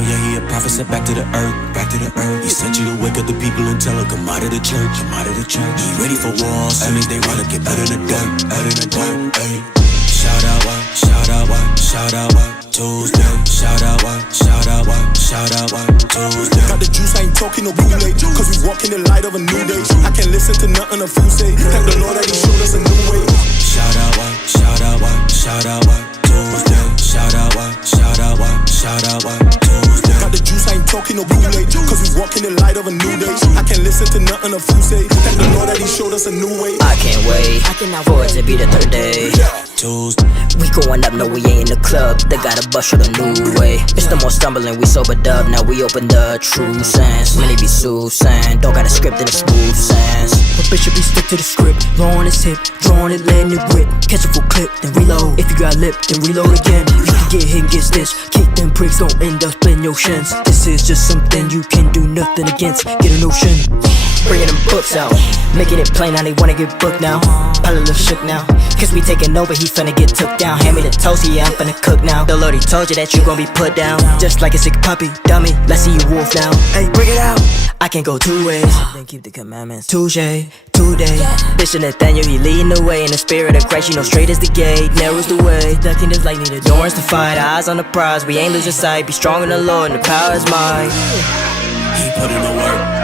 Nathanyel, yeah, he a prophet sent back to the earth, back to the earth. He sent you to wake up the people and tell them, come out of the church, come out of the church. He ready for war, soon as they run to get out of the dirt, out of the dirt, ayy. Shout out what, shout out what, shout out what, Tuesday. Shout out what, shout out what, shout out what, Tuesday. Got the juice, I ain't talking no bootleg, cause we walk in the light of a new day. I can't listen to nothing a fool say. Thank the Lord that he showed us a new way. Shout out what, shout out what, shout out what, Tuesday. Shout out what, shout out what, shout out what, Tuesday. Got the juice, I ain't talking no bootleg, cause we walk in the light of a new day. I can't listen to nothing a fool say. Thank the Lord that he showed us a new way. I can't wait for it to be the third day. Tuesday. We going up, no we ain't in the club. They got a bus or the new way. It's the more stumbling, we sobered up. Now we open the true sense. Many be Susan, don't got a script in a smooth sense. But Bishop he stick to the script. Low on his hip, drawing it, letting it rip. Catch a full clip, then reload. If you got lip, then reload again. You can get hit and get stitched. Keep them pricks, don't end up splitting your shins. This is just something you can do nothing against. Get a notion. Bringing them books out, making it plain how they wanna get booked now. Probably a little shook now, cause we taking over, he finna get took down. Hand me the toast, yeah, I'm finna cook now. The Lord, he told you that you gon' be put down. Just like a sick puppy, dummy, let's see you wolf now. Hey, bring it out, I can go two ways, then keep the commandments. Touché, today. Bishop Nathanyel, he leading the way. In the spirit of Christ, you know straight as the gate, narrow's the way. Ducking is lightning, the doors to fight, eyes on the prize. We ain't losing sight, be strong in the Lord, and the power is mine. He put in the work.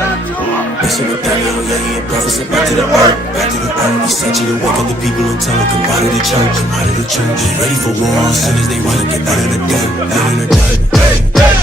Bishop Nathanyel, yeah, he a prophet sent back to the earth, back to the earth. He sent you to wake up the people and tell them, come out of the church, come out of the church. He ready for war, as soon as they run to get out of the dirt, out of the dirt.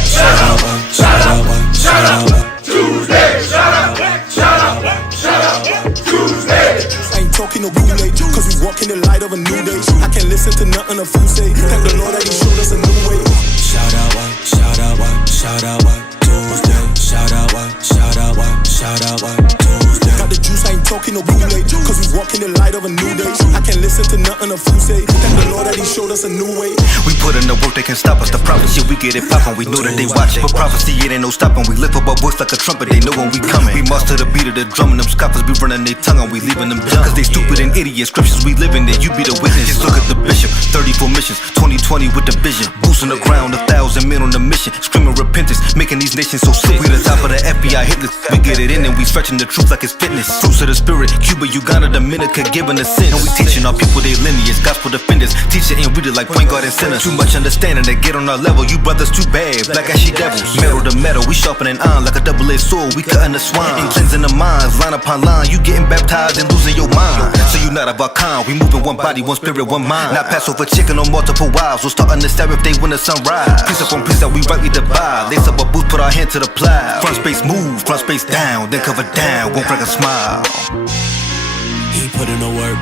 Shout out what, shout out what, shout out what, Tuesday. Shout out what, shout out what, shout out what, Tuesday. I ain't talking no bootleg, cause we walk in the light of a new day. I can't listen to nothing a fool say. Thank the Lord that he showed us a new way. Shout out what, shout out what, shout out what, Tuesday. Shout out what, shout out what, shout out what, Tuesday. Got the juice, I ain't talking no bootleg, cause we walk in the light of a new day. I can't listen to nothing a fool say. Thank the Lord that he showed us a new way. We put in the work, they can stop us. The prophecy, we get it poppin'. We know that they watch it, but prophecy, it ain't no stoppin'. We lift up our voice like a trumpet, they know when we comin'. We march to the beat of the drum, and them scoffers be running their tongue, and we leaving them dumb. Cause they stupid and idiot. Scriptures we living in, you be the witness. Just look at the bishop, 34 missions, 2020 with the vision. Boots on the ground, 1,000 men on the mission. Screaming repentance, making these nations so sick. We the top of the FBI hit list. We get it in and we stretching the truth like it's fitness. Fruits of the spirit, Cuba, Uganda, Dominica, giving a sin. And we teaching our people their lineage, gospel defenders. Teaching and read it like point guard and center. Too much understanding to get on our level. You brothers too bad, black ashy devils. Metal to metal, we sharpening iron like a double-edged sword. We cutting the swine and cleansing the minds. Line upon line, you getting baptized and losing your mind. So you not of our kind. We moving one body, one spirit, one mind. Not Passover chicken or multiple wives. We'll start understanding if they win the sunrise. Precept on precept, we rightly divide. Lace up our boots, put our hand to the plow. Front space move, front space down, then cover down, won't break a smile. He put in the work.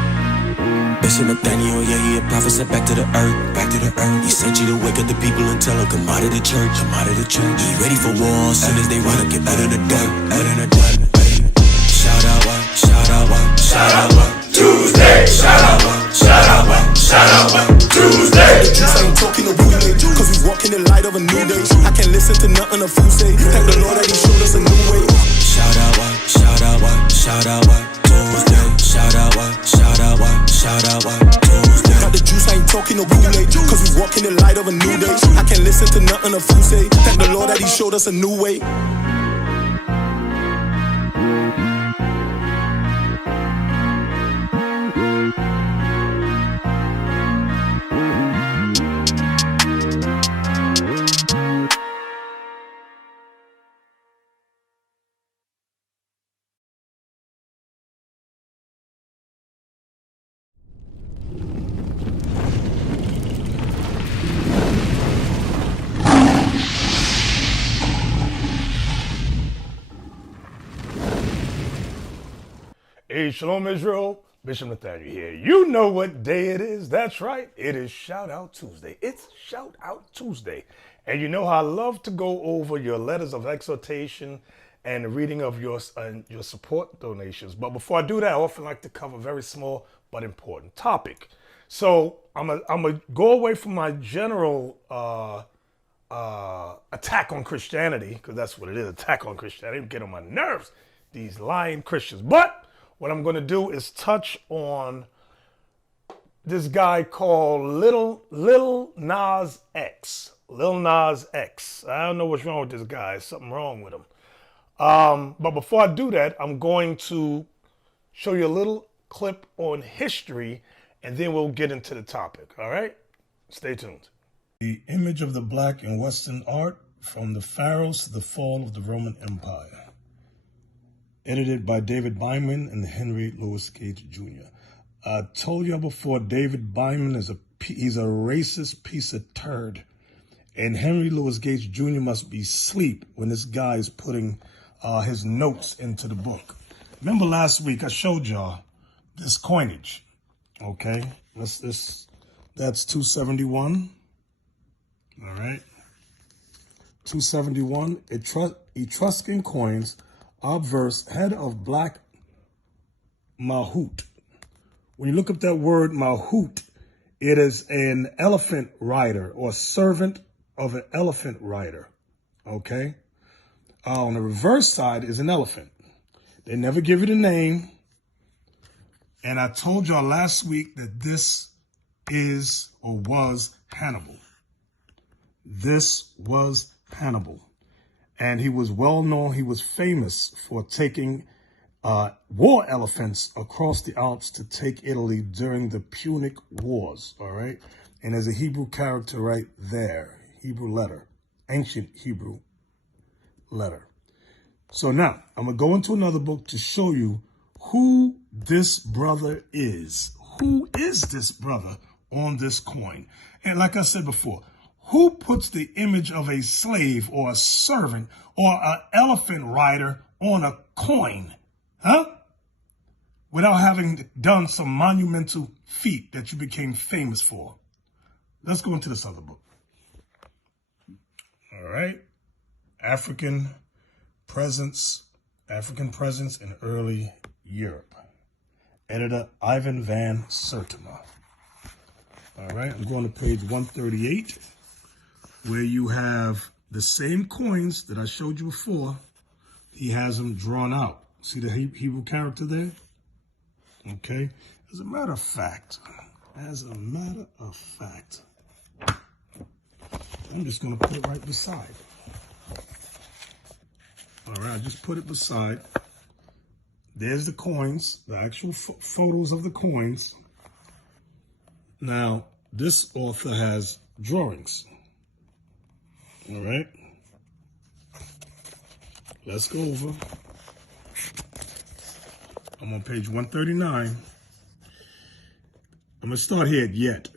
Bishop Nathanyel, yeah, he a prophet sent back to the earth, back to the earth. He sent you to wake up the people and tell them, come out of the church, come out of the church. He ready for war, as soon as they run to get out of the dirt, out of the dirt. Shout out what, shout out what, shout out what, Tuesday. Shout out what, shout out what, shout out what, Tuesday. The juice, I ain't talking no bootleg, cause we walk in the light of a new day. I can't listen to nothing a fool say. Thank the Lord that he showed us a new way. Shout out what, shout out what, shout out what, Tuesday. Shout out what, shout out what, shout out what, Tuesday. Got the juice, I ain't talking no bootleg, cause we walk in the light of a new day. I can't listen to nothing a fool say. Thank the Lord that he showed us a new way. Hey, Shalom Israel, Bishop Nathanyel here. You know what day it is. That's right. It is Shout Out Tuesday. It's Shout Out Tuesday. And you know how I love to go over your letters of exhortation and the reading of your support donations. But before I do that, I often like to cover a very small but important topic. So I'm gonna go away from my general attack on Christianity, because that's what it is, attack on Christianity. Get on my nerves, these lying Christians. But what I'm going to do is touch on this guy called Lil Nas X. Lil Nas X. I don't know what's wrong with this guy. There's something wrong with him. But before I do that, I'm going to show you a little clip on history, and then we'll get into the topic. All right? Stay tuned. The image of the black in Western art, from the pharaohs to the fall of the Roman Empire. Edited by David Byman and Henry Louis Gates Jr. I told y'all before, David Byman is he's a racist piece of turd. And Henry Louis Gates Jr. must be asleep when this guy is putting his notes into the book. Remember last week I showed y'all this coinage. Okay, that's 271. All right, 271 Etruscan coins, obverse head of black Mahout. When you look up that word Mahout, it is an elephant rider or servant of an elephant rider. Okay, on the reverse side is an elephant. They never give it a name. And I told y'all last week that this is or was Hannibal. This was Hannibal. And he was well known. He was famous for taking war elephants across the Alps to take Italy during the Punic Wars. All right. And there's a Hebrew character right there. Hebrew letter. Ancient Hebrew letter. So now I'm going to go into another book to show you who this brother is. Who is this brother on this coin? And like I said before, who puts the image of a slave or a servant or an elephant rider on a coin? Huh? Without having done some monumental feat that you became famous for. Let's go into this other book. All right. African presence in early Europe. Editor Ivan van Sertima. All right, I'm going to page 138, where you have the same coins that I showed you before. He has them drawn out. See the Hebrew character there? Okay. As a matter of fact, I'm just going to put it right beside. All right, I just put it beside. There's the coins, the actual photos of the coins. Now, this author has drawings. All right. Let's go over. I'm on page 139. I'm going to start here at yet.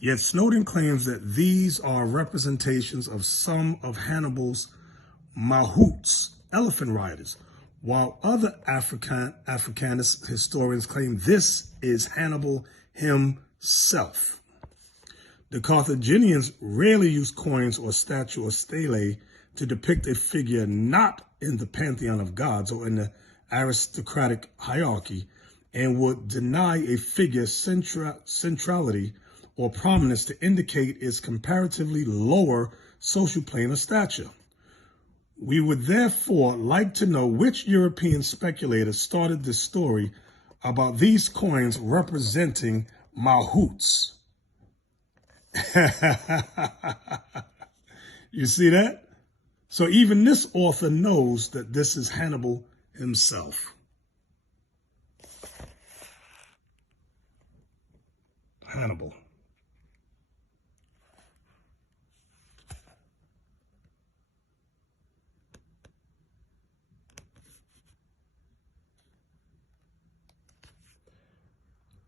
Yet Snowden claims that these are representations of some of Hannibal's Mahouts, elephant riders, while other Africanist historians claim this is Hannibal himself. The Carthaginians rarely used coins or statue or stele to depict a figure not in the pantheon of gods or in the aristocratic hierarchy, and would deny a figure's centrality or prominence to indicate its comparatively lower social plane of stature. We would therefore like to know which European speculator started this story about these coins representing Mahouts. You see that? So even this author knows that this is Hannibal himself. Hannibal.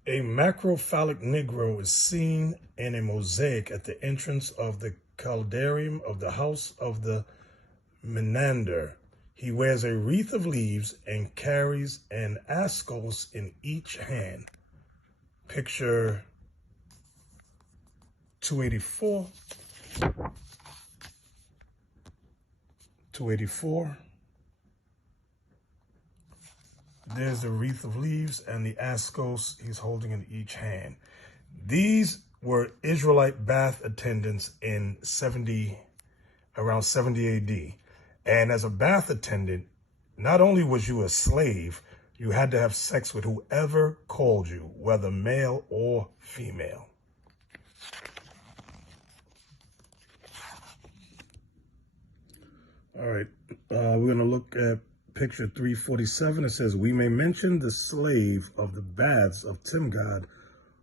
A macrophallic Negro is seen in a mosaic at the entrance of the caldarium of the house of the Menander. He wears a wreath of leaves and carries an ascos in each hand. Picture 284. 284. There's the wreath of leaves and the ascos he's holding in each hand. These were Israelite bath attendants in around 70 AD. And as a bath attendant, not only was you a slave, You had to have sex with whoever called you, whether male or female. All right, we're going to look at picture 347. It says, we may mention the slave of the baths of Timgad,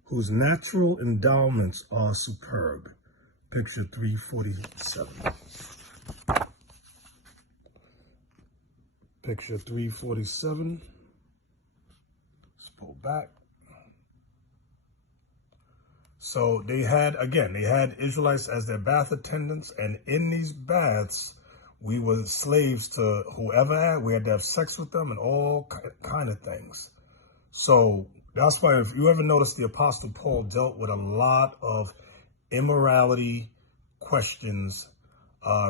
whose natural endowments are superb. Picture 347. Picture 347. Let's pull back. So they had Israelites as their bath attendants, and in these baths, we were slaves to whoever we had to have sex with them and all kind of things. So that's why if you ever notice, the Apostle Paul dealt with a lot of immorality questions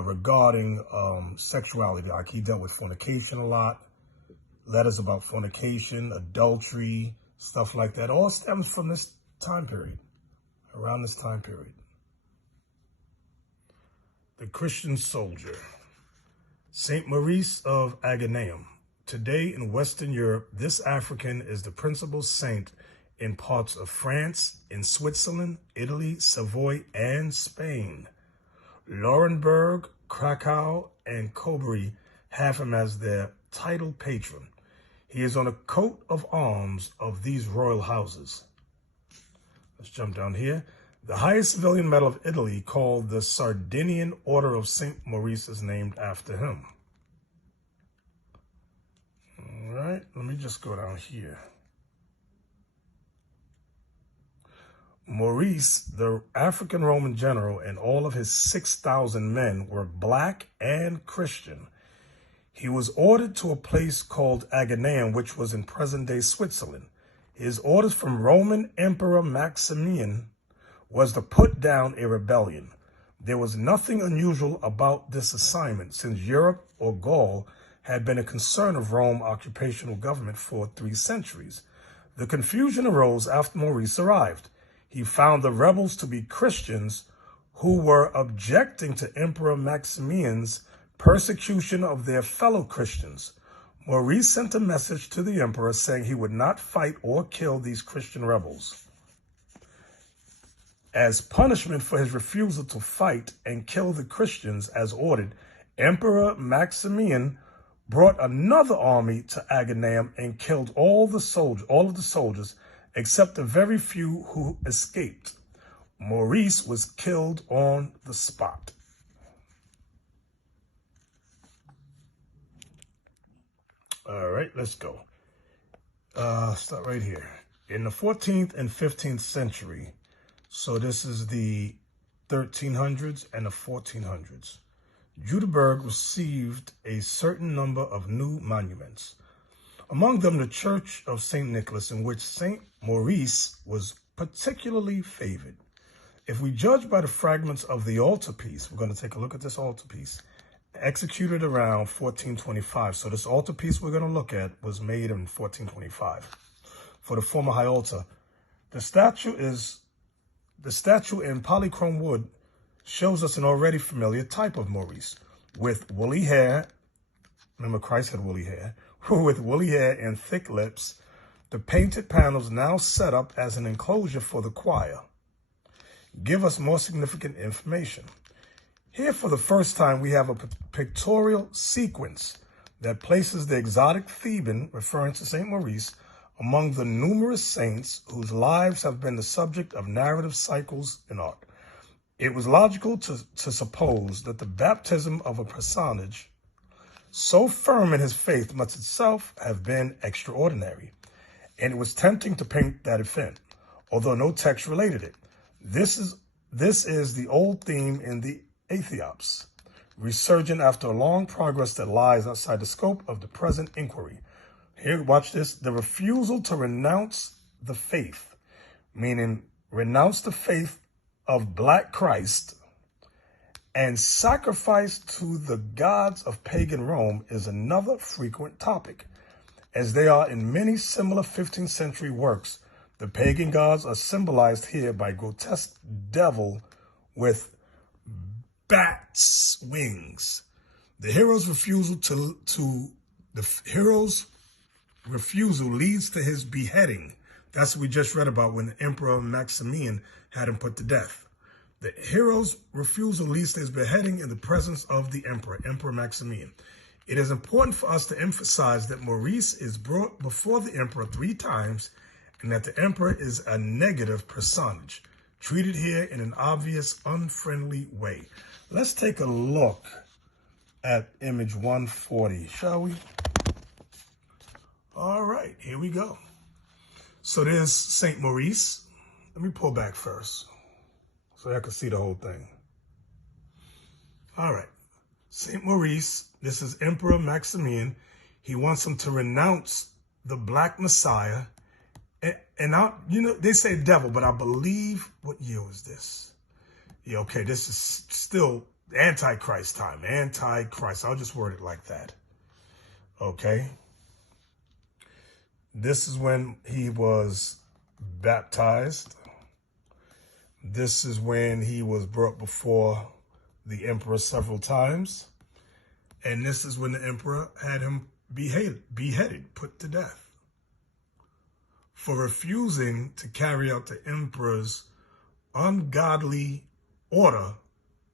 regarding sexuality. Like he dealt with fornication a lot, letters about fornication, adultery, stuff like that. All stems from this time period, around this time period. The Christian soldier. Saint Maurice of Aganaeum. Today in Western Europe, this African is the principal saint in parts of France, in Switzerland, Italy, Savoy, and Spain. Laurenburg, Krakow, and Coburg have him as their title patron. He is on a coat of arms of these royal houses. Let's jump down here. The highest civilian medal of Italy, called the Sardinian Order of Saint Maurice, is named after him. All right, let me just go down here. Maurice, the African Roman general, and all of his 6,000 men were black and Christian. He was ordered to a place called Aganaeum, which was in present-day Switzerland. His orders from Roman Emperor Maximian was to put down a rebellion. There was nothing unusual about this assignment, since Europe or Gaul had been a concern of Rome occupational government for 3 centuries. The confusion arose after Maurice arrived. He found the rebels to be Christians who were objecting to Emperor Maximian's persecution of their fellow Christians. Maurice sent a message to the emperor saying he would not fight or kill these Christian rebels. As punishment for his refusal to fight and kill the Christians as ordered, Emperor Maximian brought another army to Aganaeum and killed all of the soldiers except the very few who escaped. Maurice was killed on the spot. All right, let's go. Start right here. In the 14th and 15th century, so this is the 1300s and the 1400s, Judeberg received a certain number of new monuments. Among them, the Church of St. Nicholas, in which St. Maurice was particularly favored. If we judge by the fragments of the altarpiece, we're going to take a look at this altarpiece, executed around 1425. So this altarpiece we're going to look at was made in 1425 for the former high altar. The statue in polychrome wood shows us an already familiar type of Maurice with woolly hair. Remember, Christ had woolly hair. With woolly hair and thick lips. The painted panels now set up as an enclosure for the choir give us more significant information. Here, for the first time, we have a pictorial sequence that places the exotic Theban, referring to Saint Maurice, among the numerous saints whose lives have been the subject of narrative cycles in art. It was logical to suppose that the baptism of a personage so firm in his faith must itself have been extraordinary, and it was tempting to paint that event, although no text related it. This is the old theme in the Aethiops, resurgent after a long progress that lies outside the scope of the present inquiry. Here, watch this. The refusal to renounce the faith, meaning renounce the faith of Black Christ and sacrifice to the gods of pagan Rome, is another frequent topic. As they are in many similar 15th century works, the pagan gods are symbolized here by grotesque devil with bat's wings. The hero's refusal refusal leads to his beheading. That's what we just read about when the Emperor Maximian had him put to death. The hero's refusal leads to his beheading in the presence of the emperor, Emperor Maximian. It is important for us to emphasize that Maurice is brought before the emperor 3 times and that the emperor is a negative personage, treated here in an obvious, unfriendly way. Let's take a look at image 140, shall we? All right, here we go. So there's Saint Maurice. Let me pull back first so I can see the whole thing. All right, Saint Maurice, this is Emperor Maximian. He wants him to renounce the Black Messiah. And you know, they say devil, but I believe, what year was this? Yeah, okay, this is still Antichrist time. Antichrist, I'll just word it like that. Okay. This is when he was baptized. This is when he was brought before the emperor several times. And this is when the emperor had him beheaded, put to death, for refusing to carry out the emperor's ungodly order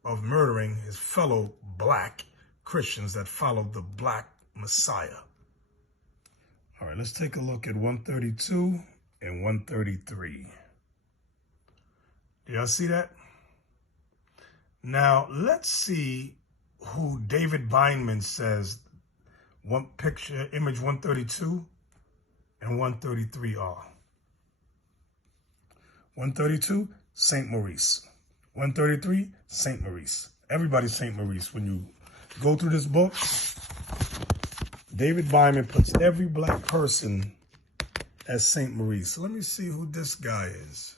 of murdering his fellow black Christians that followed the Black Messiah. All right, let's take a look at 132 and 133. Do y'all see that? Now, let's see who David Bindman says image 132 and 133 are. 132, Saint Maurice. 133, Saint Maurice. Everybody's Saint Maurice. When you go through this book, David Bindman puts every black person as Saint Maurice. So let me see who this guy is.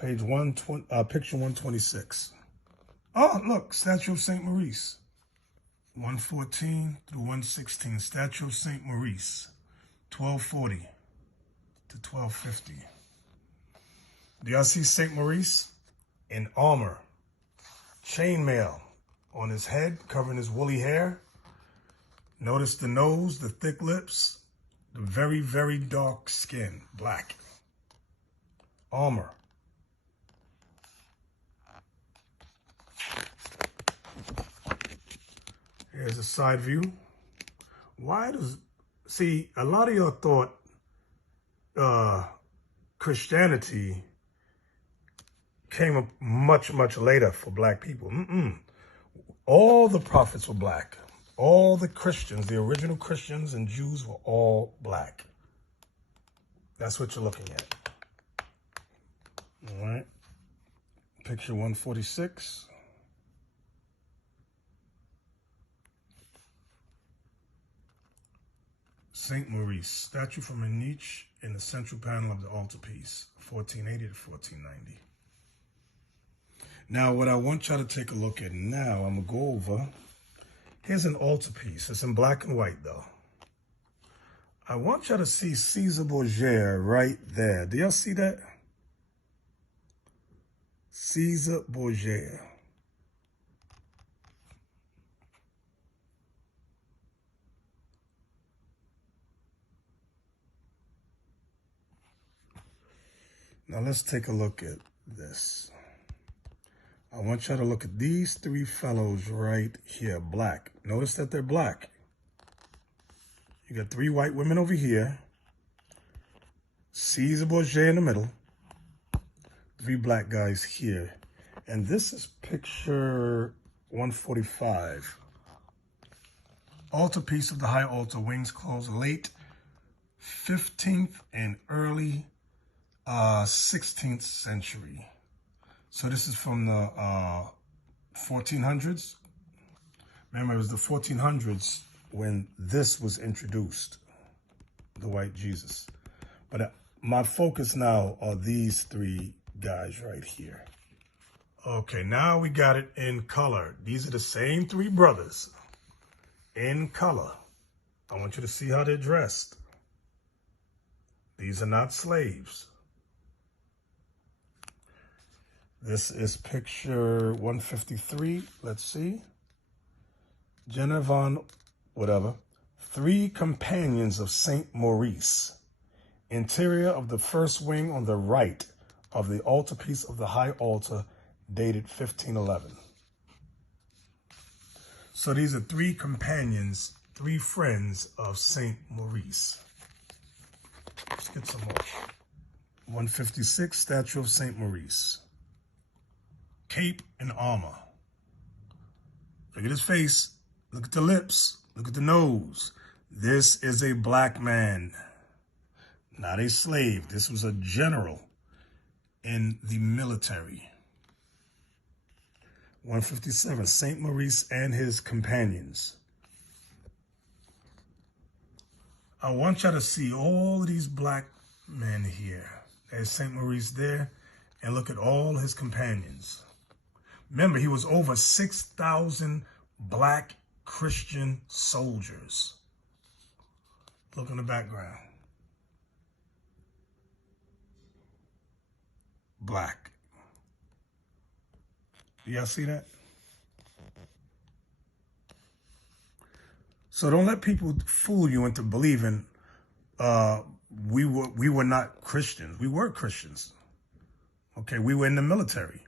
Page 120, picture 126. Oh, look, statue of Saint Maurice. 114 through 116, statue of Saint Maurice. 1240 to 1250. Do y'all see Saint Maurice in armor, chainmail on his head, covering his woolly hair? Notice the nose, the thick lips, the very, very dark skin, black. Armor. Here's a side view. See, a lot of y'all thought Christianity came up much, much later for black people. All the prophets were black. All the Christians, the original Christians and Jews, were all black. That's what you're looking at. All right. Picture 146. Saint Maurice, statue from a niche in the central panel of the altarpiece, 1480 to 1490. Now, what I want y'all to take a look at now, I'm going to go over. Here's an altarpiece. It's in black and white, though. I want y'all to see Caesar Borgia right there. Do y'all see that? Caesar Borgia. Now let's take a look at this. I want y'all to look at these 3 fellows right here, black. Notice that they're black. You got 3 white women over here. Caesar Borgia in the middle. 3 black guys here. And this is picture 145. Altarpiece of the high altar, wings closed, late 15th and early 16th century. So this is from the 1400s. Remember, it was the 1400s when this was introduced, the white Jesus. But my focus now are these 3 guys right here. Okay, now we got it in color. These are the same 3 brothers in color. I want you to see how they're dressed. These are not slaves. This is picture 153. Let's see. Jenna von, whatever. 3 companions of Saint Maurice. Interior of the first wing on the right of the altarpiece of the high altar, dated 1511. So these are 3 companions, 3 friends of Saint Maurice. Let's get some more. 156, statue of Saint Maurice. Cape and armor. Look at his face. Look at the lips. Look at the nose. This is a black man, not a slave. This was a general in the military. 157, Saint Maurice and his companions. I want y'all to see all of these black men here. There's Saint Maurice there, and look at all his companions. Remember, he was over 6,000 black Christian soldiers. Look in the background. Black. Do y'all see that? So don't let people fool you into believing we were not Christians. We were Christians. Okay, we were in the military.